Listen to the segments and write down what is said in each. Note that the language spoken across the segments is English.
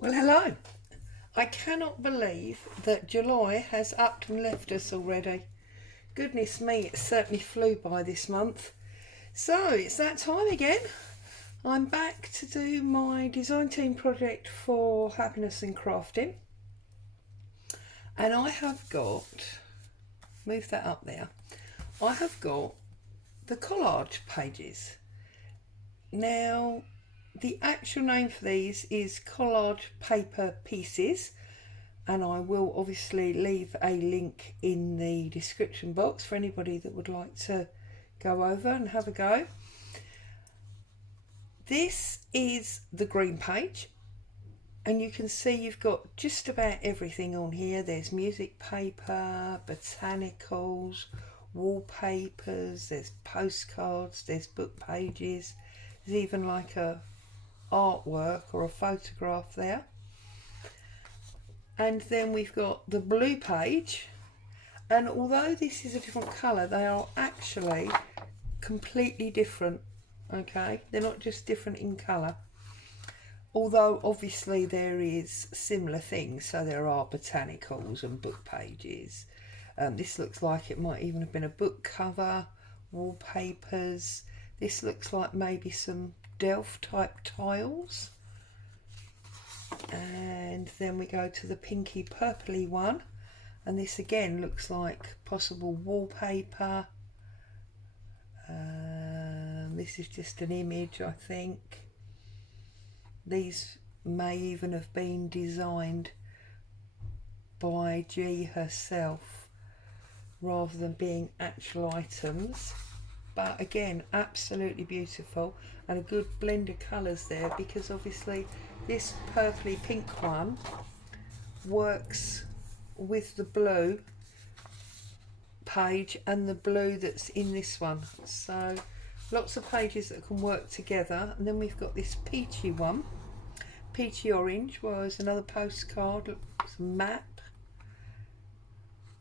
Well, hello. I cannot believe that July has upped and left us already. Goodness me, it certainly flew by this month. So it's that time again. I'm back to do my design team project for Happiness and Crafting. And I have got, move that up there, I have got the collage pages. Now, the actual name for these is collage paper pieces, and I will obviously leave a link in the description box for anybody that would like to go over and have a go. This is the green page, and you can see you've got just about everything on here. There's music paper, botanicals, wallpapers, there's postcards, there's book pages, there's even like a artwork or a photograph there. And then we've got the blue page, and although this is a different colour, they are actually completely different. Okay, they're not just different in colour, although obviously there is similar things. So there are botanicals and book pages. This looks like it might even have been a book cover, wallpapers. This looks like maybe some Delft type tiles. And then we go to the pinky purpley one, and this again looks like possible wallpaper. This is just an image, I think. These may even have been designed by G herself rather than being actual items. But again, absolutely beautiful, and a good blend of colours there, because obviously this purpley pink one works with the blue page and the blue that's in this one. So lots of pages that can work together. And then we've got this peachy one, peachy orange, was another postcard, looks a map.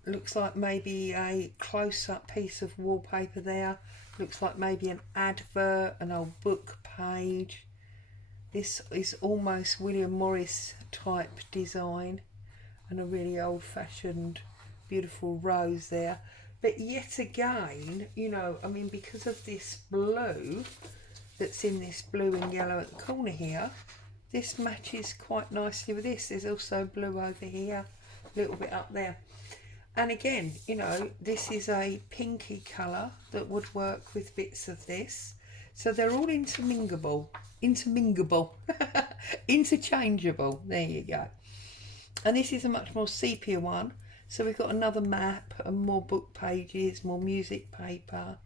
Looks like maybe a close-up piece of wallpaper there. Looks like maybe an advert, an old book page. This is almost William Morris type design, and a really old-fashioned beautiful rose there. But yet again, you know, I mean, because of this blue that's in this blue and yellow at the corner here, this matches quite nicely with this. There's also blue over here, a little bit up there. And again, you know, this is a pinky colour that would work with bits of this. So they're all interminglable, interchangeable. There you go. And this is a much more sepia one. So we've got another map and more book pages, more music paper.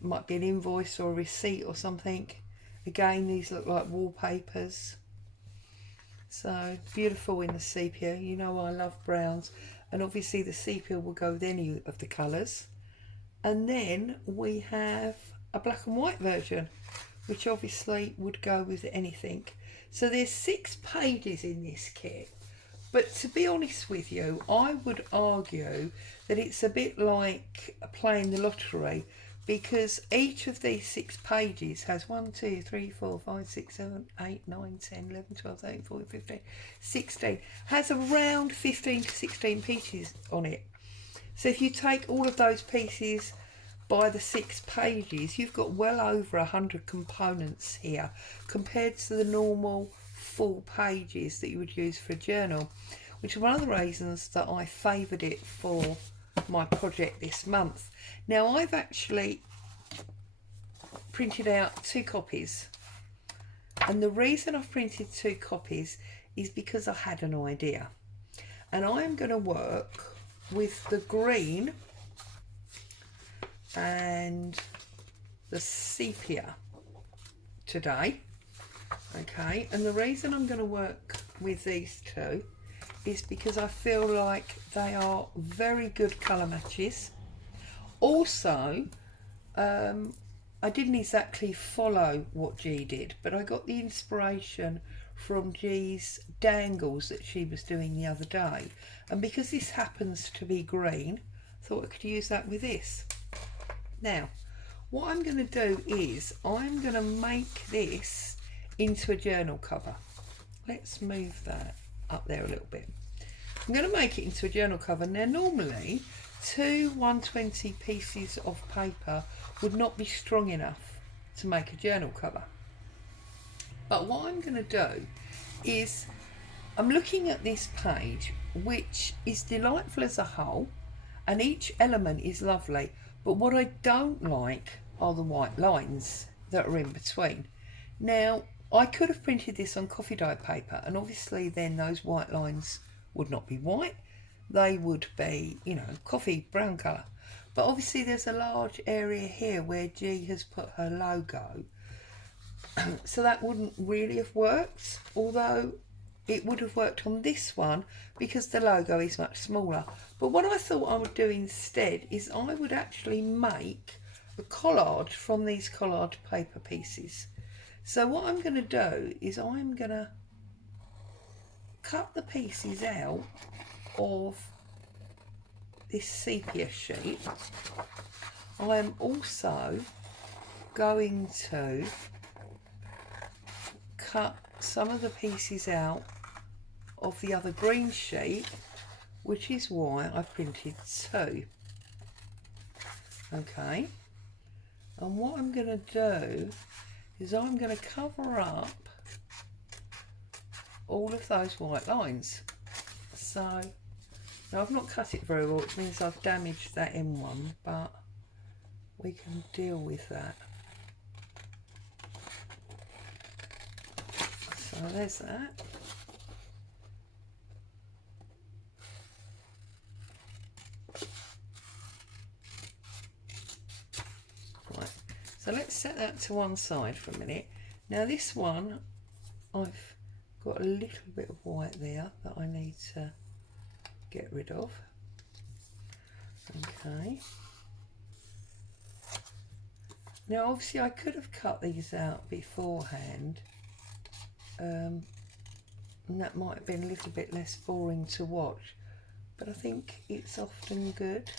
Might be an invoice or a receipt or something. Again, these look like wallpapers. So beautiful in the sepia. You know I love browns. And obviously the sepia will go with any of the colours. And then we have a black and white version, which obviously would go with anything. So there's 6 pages in this kit. But to be honest with you, I would argue that it's a bit like playing the lottery, because each of these 6 pages has 1, 2, 3, 4, 5, 6, 7, 8, 9, 10, 11, 12, 13, 14, 15, 16, has around 15 to 16 pieces on it. So if you take all of those pieces by the 6 pages, you've got well over 100 components here, compared to the normal full pages that you would use for a journal, which is one of the reasons that I favoured it for my project this month. Now, I've actually printed out 2 copies, and the reason I've printed 2 copies is because I had an idea, and I am going to work with the green and the sepia today. Okay, and the reason I'm going to work with these 2 is because I feel like they are very good colour matches. Also, I didn't exactly follow what G did, but I got the inspiration from G's dangles that she was doing the other day. And because this happens to be green, I thought I could use that with this. Now, what I'm going to do is I'm going to make this into a journal cover. let's move that up there a little bit. I'm going to make it into a journal cover. Now normally 2 120 pieces of paper would not be strong enough to make a journal cover. But what I'm going to do is, I'm looking at this page, which is delightful as a whole, and each element is lovely, but what I don't like are the white lines that are in between. Now, I could have printed this on coffee dye paper, and obviously then those white lines would not be white, they would be, you know, coffee brown colour. But obviously there's a large area here where G has put her logo, so that wouldn't really have worked, although it would have worked on this one because the logo is much smaller. But what I thought I would do instead is I would actually make a collage from these collage paper pieces. So what I'm going to do is I'm going to cut the pieces out of this sepia sheet. I am also going to cut some of the pieces out of the other green sheet, which is why I printed 2. Okay, and what I'm going to do is I'm going to cover up all of those white lines. So now I've not cut it very well, which means I've damaged that M1, but we can deal with that. So there's that. Right, so let's set that to one side for a minute. Now this one, I've got a little bit of white there that I need to get rid of. Okay. Now obviously I could have cut these out beforehand, and that might have been a little bit less boring to watch, but I think it's often good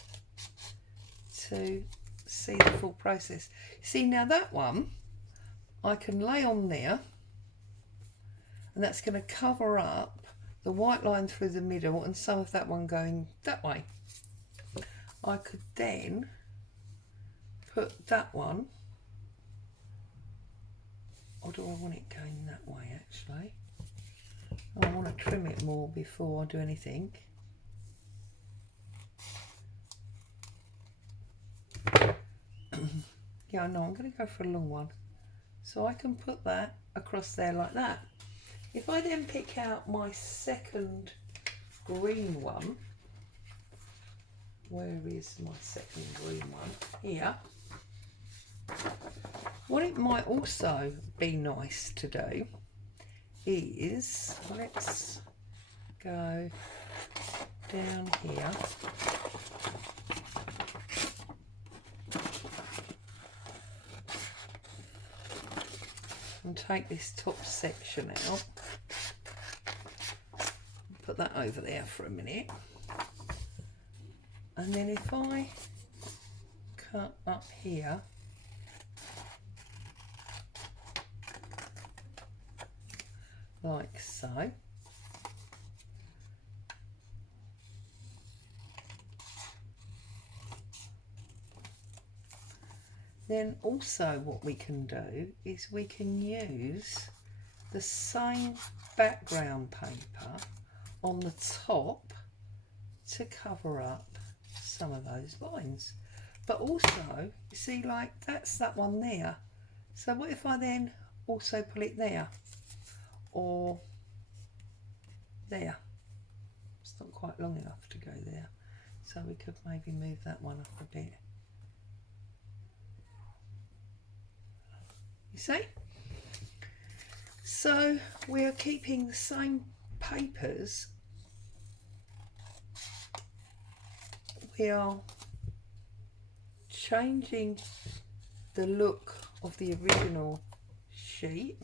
to see the full process. See, now that one I can lay on there, and that's going to cover up the white line through the middle and some of that one going that way. I could then put that one, or do I want it going that way actually? I want to trim it more before I do anything. Yeah, I know, I'm going to go for a long one. So I can put that across there like that. If I then pick out my second green one, where is my second green one? Here. What it might also be nice to do is, let's go down here. And take this top section out. Put that over there for a minute. And then if I cut up here, like so, then also what we can do is we can use the same background paper on the top to cover up some of those lines. But also, you see, like that's that one there. So what if I then also put it there, or there? It's not quite long enough to go there, so we could maybe move that one up a bit. You see? So we are keeping the same papers. We are changing the look of the original sheet,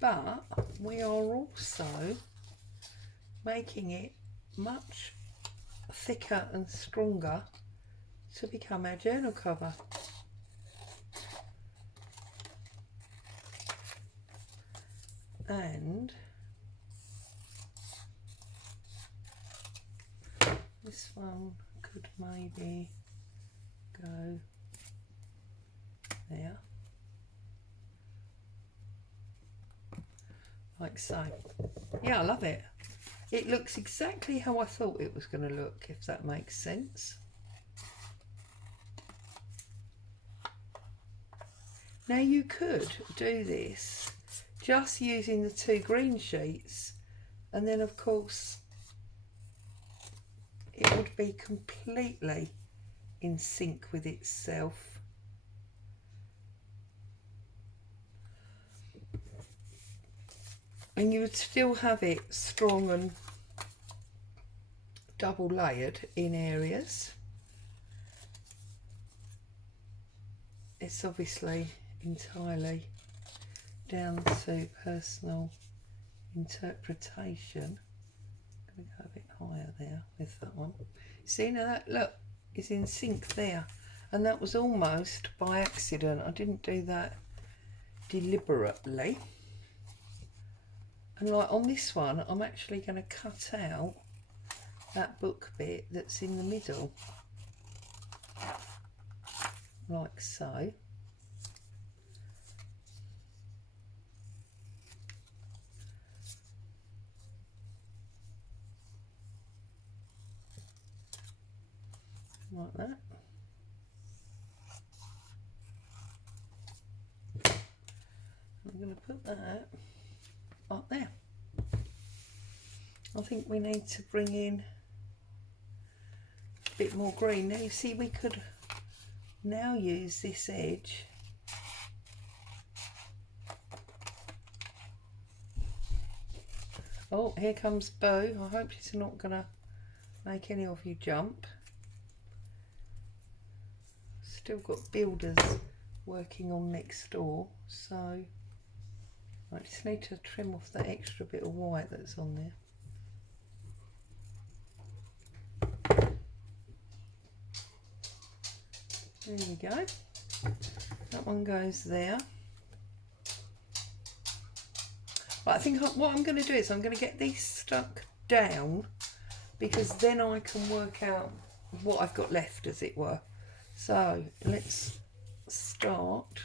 but we are also making it much thicker and stronger to become our journal cover. And this one could maybe go there, like so. Yeah, I love it. It looks exactly how I thought it was going to look, if that makes sense. Now you could do this just using the 2 green sheets, and then of course it would be completely in sync with itself. And you would still have it strong and double layered in areas. It's obviously entirely down to personal interpretation. I'm going to go a bit higher there with that one. See, now that look is in sync there, and that was almost by accident. I didn't do that deliberately. And like on this one, I'm actually going to cut out that book bit that's in the middle, like so. Like that. I'm going to put that up there. I think we need to bring in a bit more green. Now you see, we could now use this edge Oh, here comes Bo. I hope she's not going to make any of you jump. Still got builders working on next door, so I just need to trim off that extra bit of white that's on there. There we go. That one goes there. But I think what I'm going to do is I'm going to get these stuck down, because then I can work out what I've got left, as it were. So let's start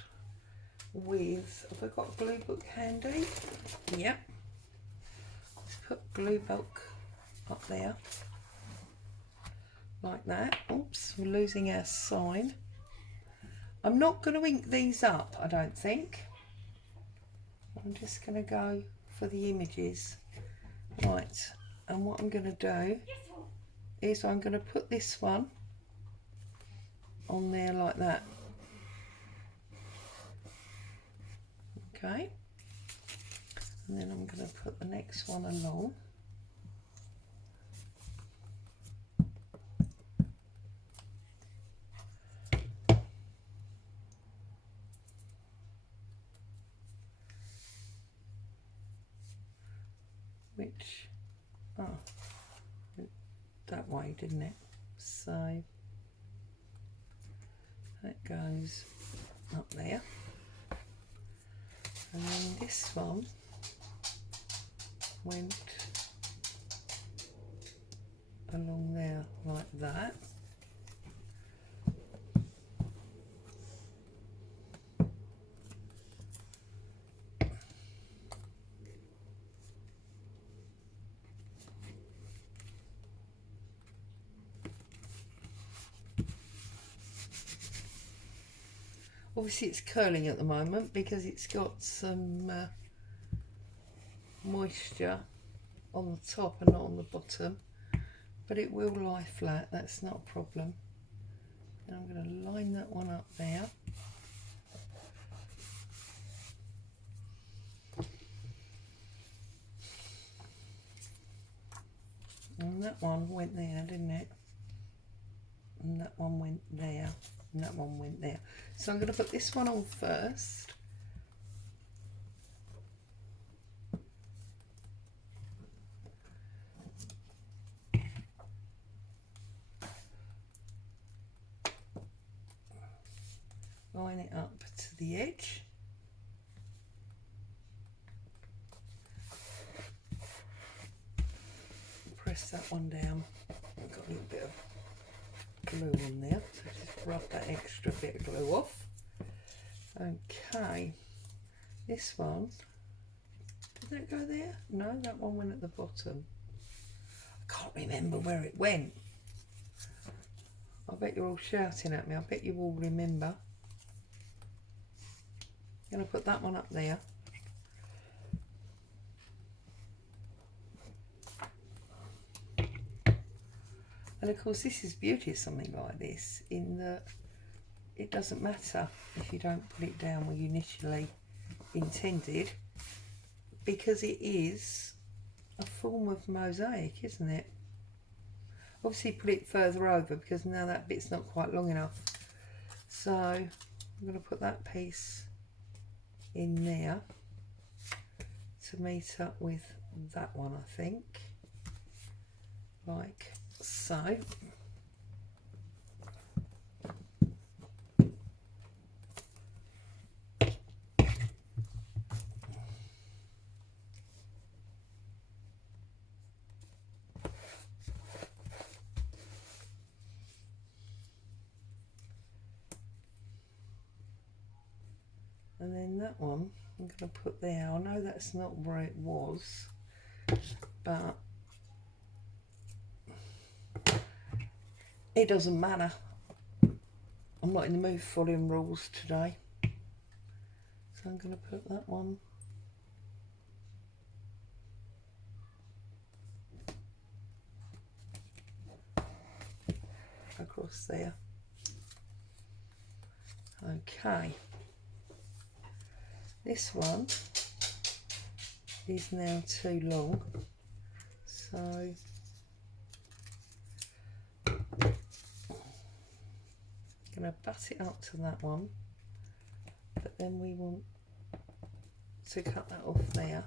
with, have I got a glue book handy? Yep. Let's put glue book up there, like that. Oops, we're losing our sign. I'm not going to ink these up, I don't think. I'm just going to go for the images. Right, and what I'm going to do is I'm going to put this one on there like that. Okay, and then I'm going to put the next one along. Which, oh, went that way, didn't it? So that goes up there, and then this one went along there like that. Obviously it's curling at the moment because it's got some moisture on the top and not on the bottom, but it will lie flat, that's not a problem. And I'm going to line that one up there. And that one went there, didn't it? And that one went there, and that one went there. So I'm going to put this one on first. Line it up to the edge. that one down. I've got a little bit of glue on there, so just rub that extra bit of glue off. Okay, this one, did that go there? No, that one went at the bottom. I can't remember where it went. I bet you're all shouting at me. I bet you all remember. I'm going to put that one up there. And of course this is beauty of something like this, in that it doesn't matter if you don't put it down where you initially intended, because it is a form of mosaic, isn't it? Obviously put it further over because now that bit's not quite long enough. So I'm going to put that piece in there to meet up with that one, I think, like so. And then that one I'm going to put there. I know that's not where it was, but it doesn't matter. I'm not in the mood for following rules today. So I'm going to put that one across there. Okay. This one is now too long, so I'm going to butt it up to that one, but then we want to cut that off there.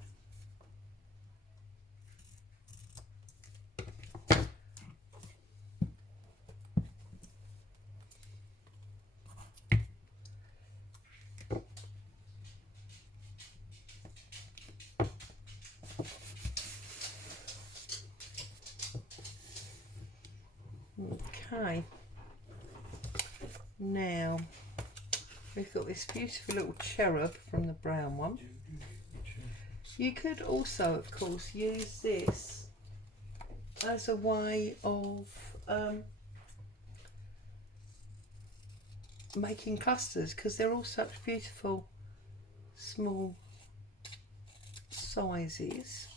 Okay, now we've got this beautiful little cherub from the brown one. You could also, of course, use this as a way of making clusters, because they're all such beautiful small sizes.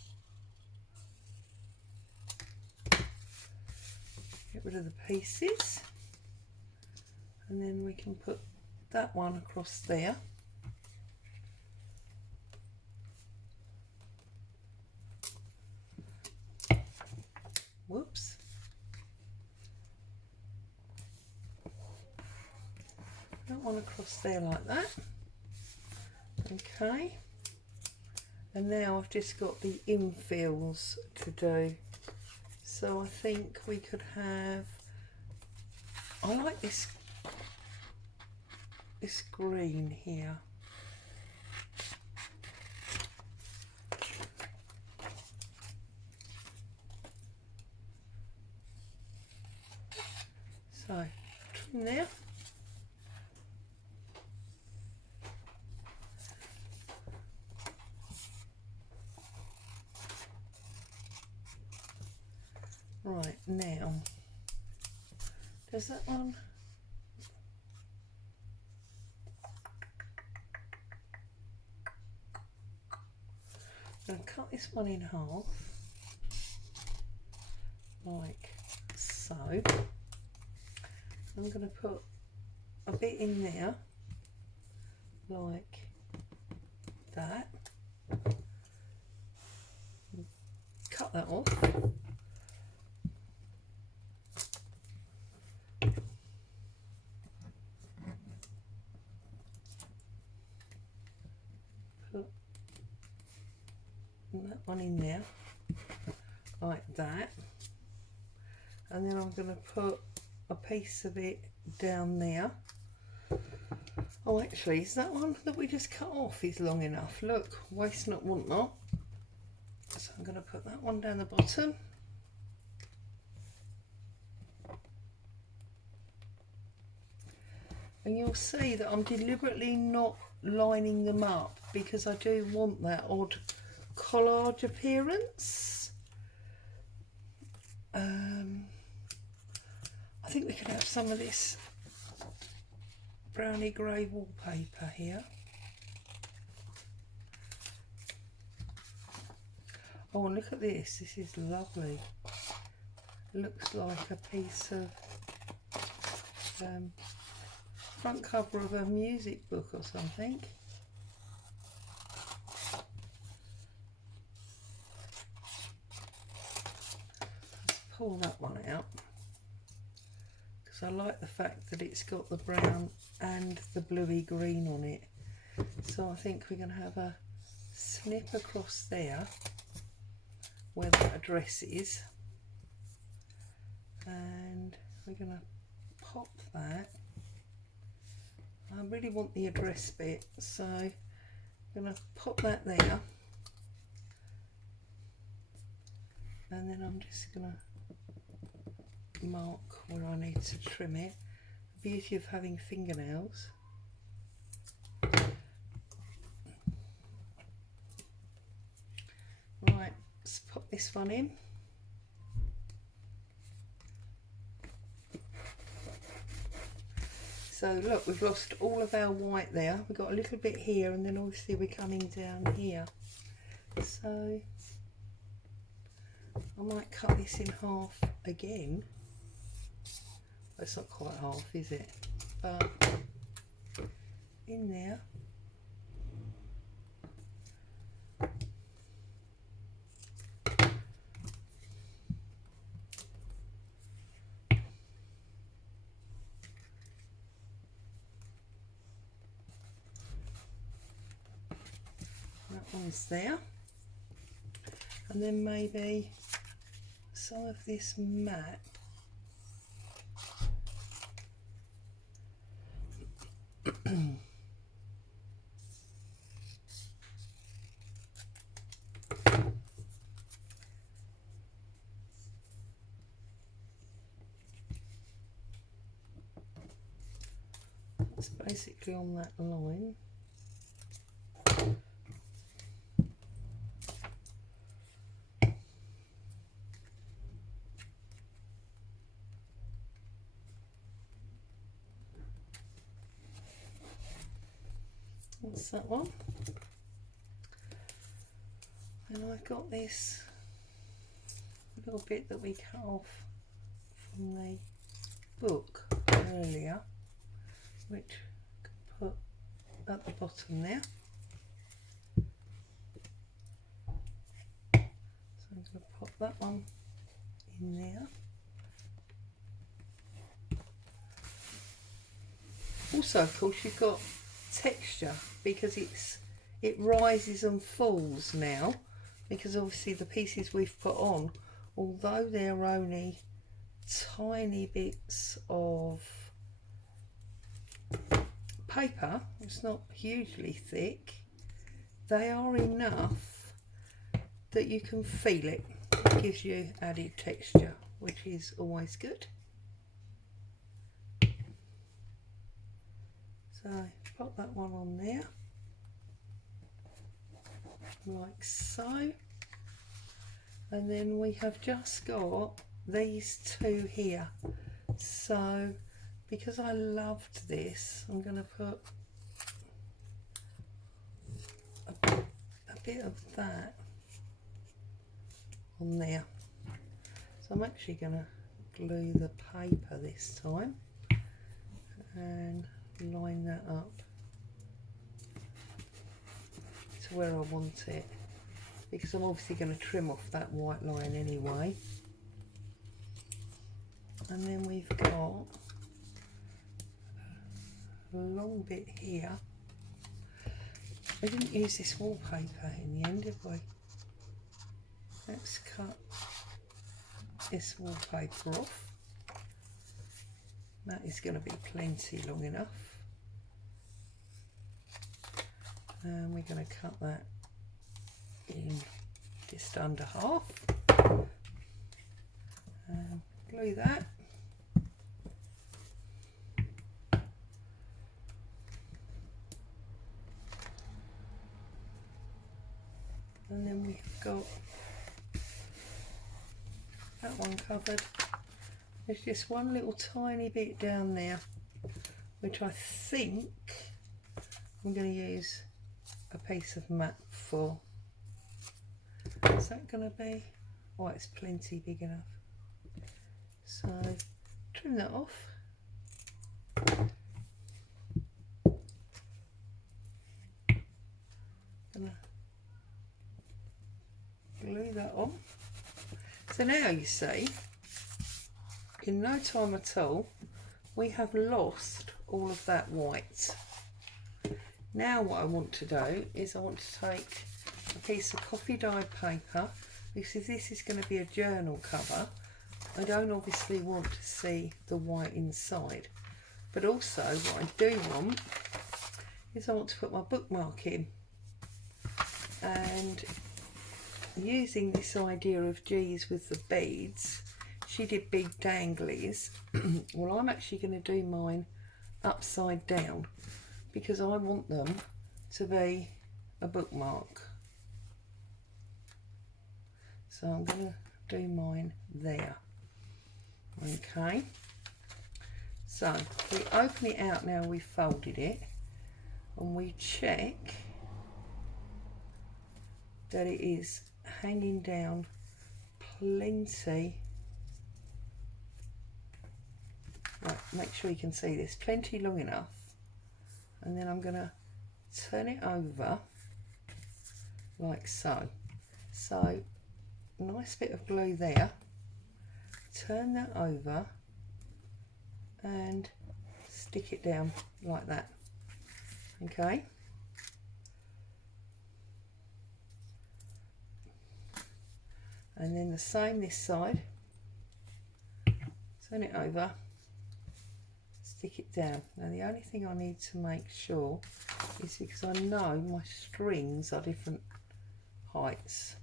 Get rid of the pieces, and then we can put that one across there. Whoops. That one across there like that. Okay. And now I've just got the infills to do. So I think we could have, I like this green here. So trim there. Right, now, does that one, I'm going to cut this one in half, like so. I'm going to put a bit in there, like that, cut that off. That one in there like that, and then I'm going to put a piece of it down there. Oh, actually, is that one that we just cut off is long enough? Look, waste not, want not. So I'm going to put that one down the bottom, And you'll see that I'm deliberately not lining them up because I do want that odd collage appearance. I think we could have some of this browny grey wallpaper here. Oh, and look at this. This is lovely. Looks like a piece of front cover of a music book or something. Let's pull that one out because I like the fact that it's got the brown and the bluey green on it. So I think we're going to have a snip across there where that address is, and we're going to pop that. I really want the address bit, so I'm going to pop that there, and then I'm just going to mark where I need to trim it. The beauty of having fingernails. Right, let's pop this one in. So look, we've lost all of our white there. We've got a little bit here, and then obviously we're coming down here. So I might cut this in half again. Well, it's not quite half, is it? But in there. One's there, and then maybe some of this matte. It's basically on that line. That's that one. And I've got this little bit that we cut off from the book earlier, which I can put at the bottom there. So I'm going to pop that one in there. Also, of course, you've got texture because it rises and falls now, because obviously the pieces we've put on, although they're only tiny bits of paper, it's not hugely thick, they are enough that you can feel it. It gives you added texture, which is always good. So pop that one on there, like so. And then we have just got these two here. So because I loved this, I'm going to put a bit of that on there. So I'm actually going to glue the paper this time and line that up to where I want it, because I'm obviously going to trim off that white line anyway. And then we've got a long bit here. We didn't use this wallpaper in the end, did we? Let's cut this wallpaper off. That is going to be plenty long enough. And we're going to cut that in just under half. And glue that. And then we've got that one covered. There's just one little tiny bit down there, which I think I'm going to use a piece of mat for. Is that going to be? Oh, it's plenty big enough. So trim that off. Gonna glue that on. So now you see, in no time at all, we have lost all of that white. Now what I want to do is I want to take a piece of coffee dyed paper, because this is going to be a journal cover. I don't obviously want to see the white inside, but also what I do want is I want to put my bookmark in. And using this idea of G's with the beads, she did big danglies. Well, I'm actually going to do mine upside down because I want them to be a bookmark. So I'm going to do mine there. Okay, so we open it out now, we've folded it, and we check that it is hanging down plenty. Right, make sure you can see this, plenty long enough. And then I'm going to turn it over like so. So, nice bit of glue there. Turn that over and stick it down like that. Okay. And then the same this side. Turn it over, stick it down. Now the only thing I need to make sure is, because I know my strings are different heights,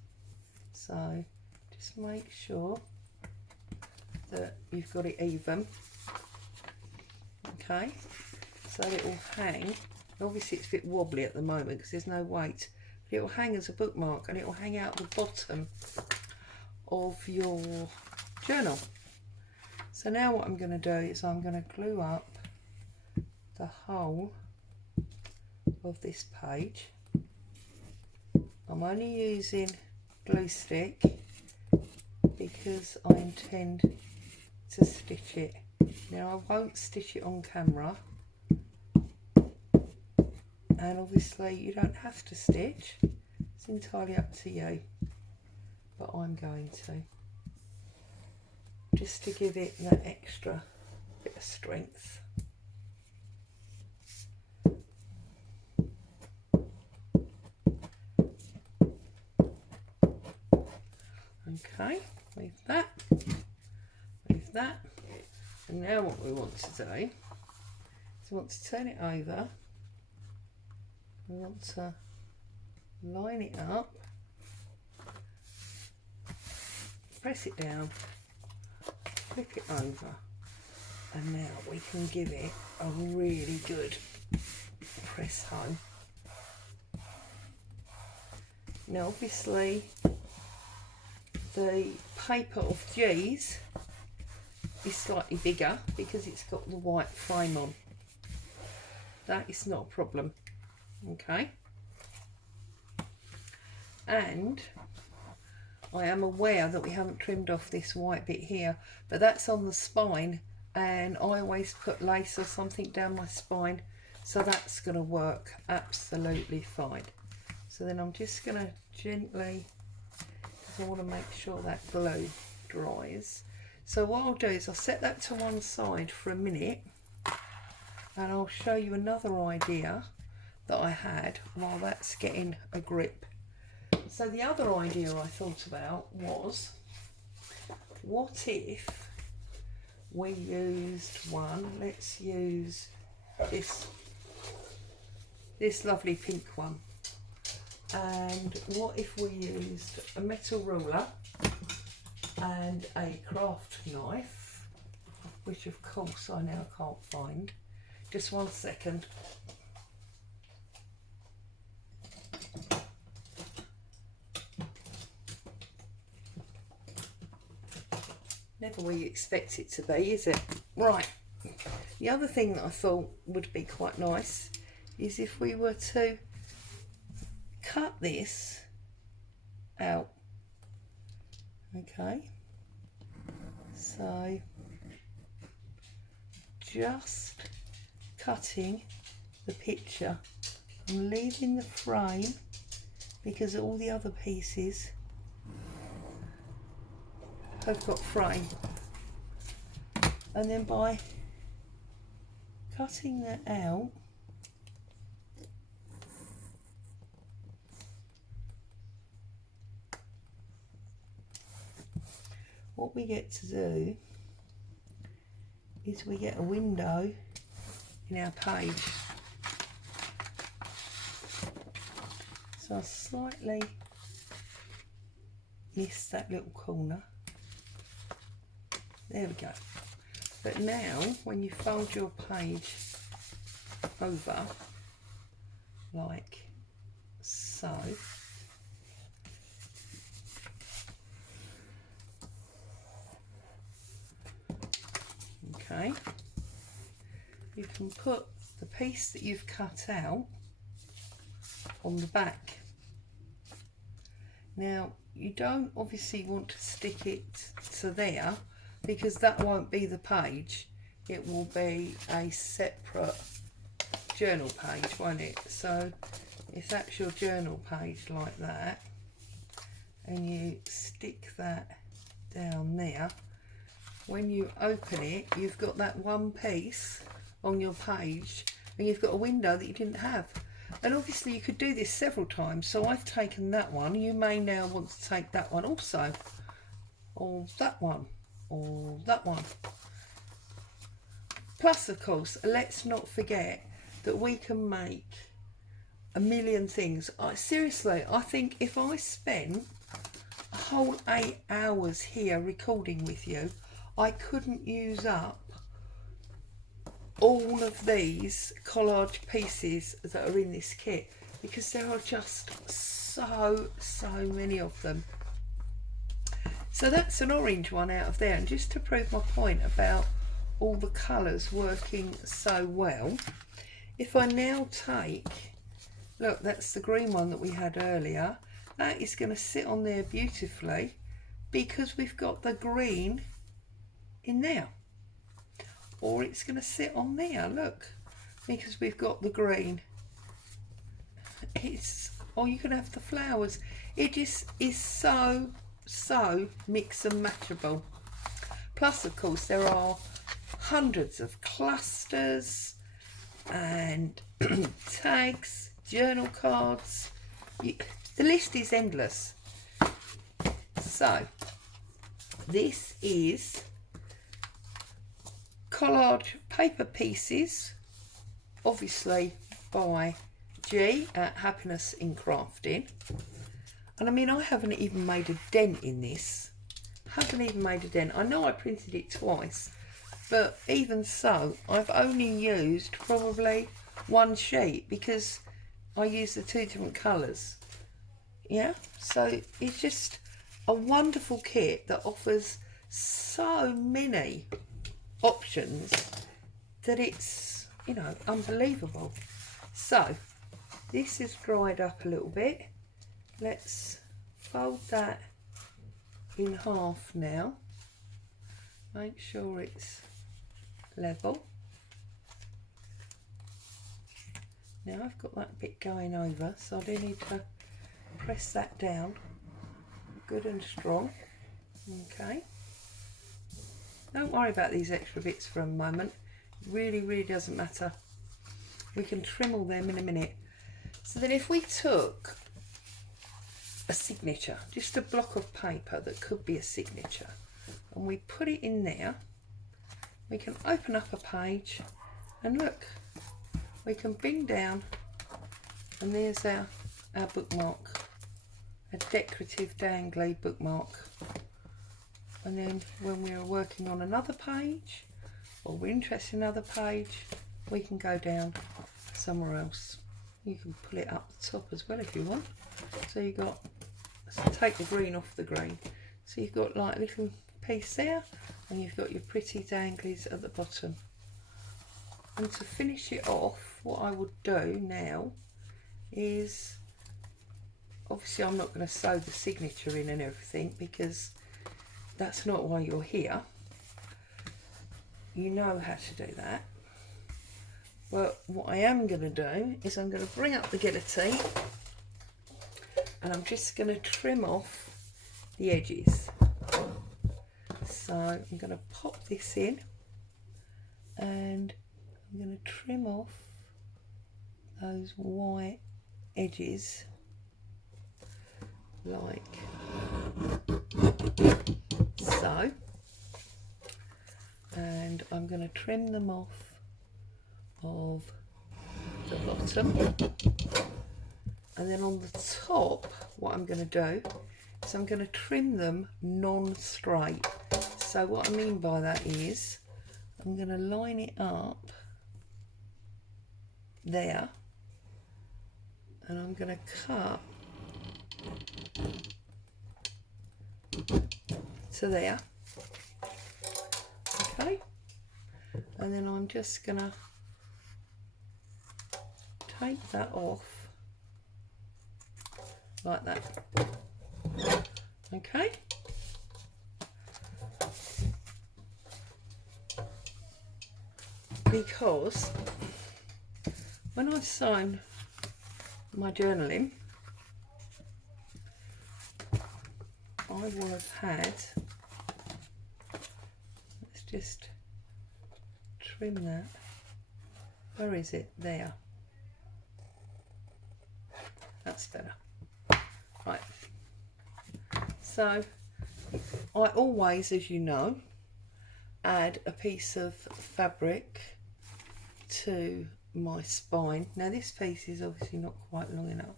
so just make sure that you've got it even. Okay, so it will hang. Obviously it's a bit wobbly at the moment because there's no weight, but it will hang as a bookmark, and it will hang out the bottom of your journal. So now what I'm going to do is I'm going to glue up the whole of this page. I'm only using glue stick because I intend to stitch it. Now I won't stitch it on camera, and obviously you don't have to stitch, it's entirely up to you, but I'm going to, just to give it that extra bit of strength. Okay, leave that, and now what we want to do is we want to turn it over, we want to line it up, press it down, flip it over, and now we can give it a really good press home. Now obviously the paper of G's is slightly bigger because it's got the white frame on. That is not a problem. Okay, and I am aware that we haven't trimmed off this white bit here, but that's on the spine, and I always put lace or something down my spine, so that's going to work absolutely fine. So then I'm just going to gently, because I want to make sure that glue dries. So what I'll do is I'll set that to one side for a minute, and I'll show you another idea that I had while that's getting a grip. So the other idea I thought about was, what if we used one, let's use this lovely pink one, and what if we used a metal ruler and a craft knife, which of course I now can't find. Just one second. Never where you expect it to be, is it? Right. The other thing that I thought would be quite nice is if we were to cut this out. Okay. So just cutting the picture and leaving the frame, because all the other pieces have got frame, and then by cutting that out, what we get to do is we get a window in our page. So I slightly missed that little corner. There we go. But now when you fold your page over like so, okay, you can put the piece that you've cut out on the back. Now you don't obviously want to stick it to there, because that won't be the page, it will be a separate journal page, won't it? So if that's your journal page like that, and you stick that down there, when you open it, you've got that one piece on your page, and you've got a window that you didn't have. And obviously you could do this several times, so I've taken that one. You may now want to take that one also, or that one, or that one. Plus, of course, let's not forget that we can make a million things. Seriously, I think if I spent a whole 8 hours here recording with you, I couldn't use up all of these collage pieces that are in this kit, because there are just so many of them. So that's an orange one out of there, and just to prove my point about all the colours working so well, if I now take, look, that's the green one that we had earlier, that is going to sit on there beautifully because we've got the green in there. Or it's going to sit on there, look, because we've got the green. Or you can have the flowers. It just is so mix and matchable. Plus, of course, there are hundreds of clusters and tags, journal cards. The list is endless. So this is Collage paper pieces, obviously by G at Happiness in Crafting. And I mean, I haven't even made a dent in this. Haven't even made a dent. I know I printed it twice, but even so, I've only used probably one sheet because I used the 2 different colours. Yeah, so it's just a wonderful kit that offers so many options that it's, you know, unbelievable. So this is dried up a little bit. Let's fold that in half now. Make sure it's level. Now I've got that bit going over, so I do need to press that down good and strong. Okay. Don't worry about these extra bits for a moment. It really doesn't matter. We can trim all them in a minute. So then if we took a signature, just a block of paper that could be a signature, and we put it in there, we can open up a page and look, we can bring down, and there's our bookmark, a decorative dangly bookmark. And then when we're working on another page, or we're interested in another page, we can go down somewhere else. You can pull it up the top as well if you want. So you've got, let's take the green off the green. So you've got like a little piece there, and you've got your pretty danglies at the bottom. And to finish it off, what I would do now is, obviously I'm not going to sew the signature in and everything because that's not why you're here. You know how to do that. But what I am going to do is I'm going to bring up the guillotine and I'm just going to trim off the edges. So I'm going to pop this in and I'm going to trim off those white edges like so, and I'm going to trim them off of the bottom, and then on the top what I'm going to do is I'm going to trim them non-straight. So what I mean by that is I'm going to line it up there and I'm going to cut to there, okay, and then I'm just going to take that off like that, okay. Because when I've sewn my journaling, I will have had, let's just trim that, where is it, there, that's better, right. So I always, as you know, add a piece of fabric to my spine. Now this piece is obviously not quite long enough,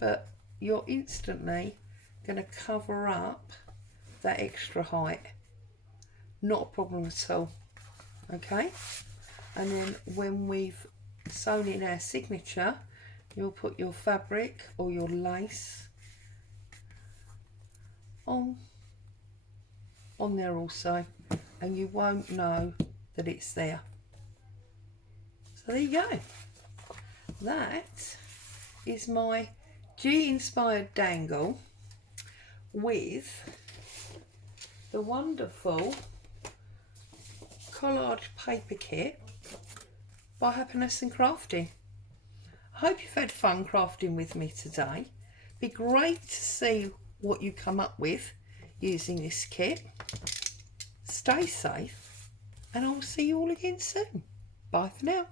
but you're instantly going to cover up that extra height, not a problem at all, okay. And then when we've sewn in our signature, you'll put your fabric or your lace on there also, and you won't know that it's there. So there you go. That is my G inspired dangle with the wonderful Collage paper kit by Happiness and Crafting. I hope you've had fun crafting with me today. Be great to see what you come up with using this kit. Stay safe and I'll see you all again soon. Bye for now.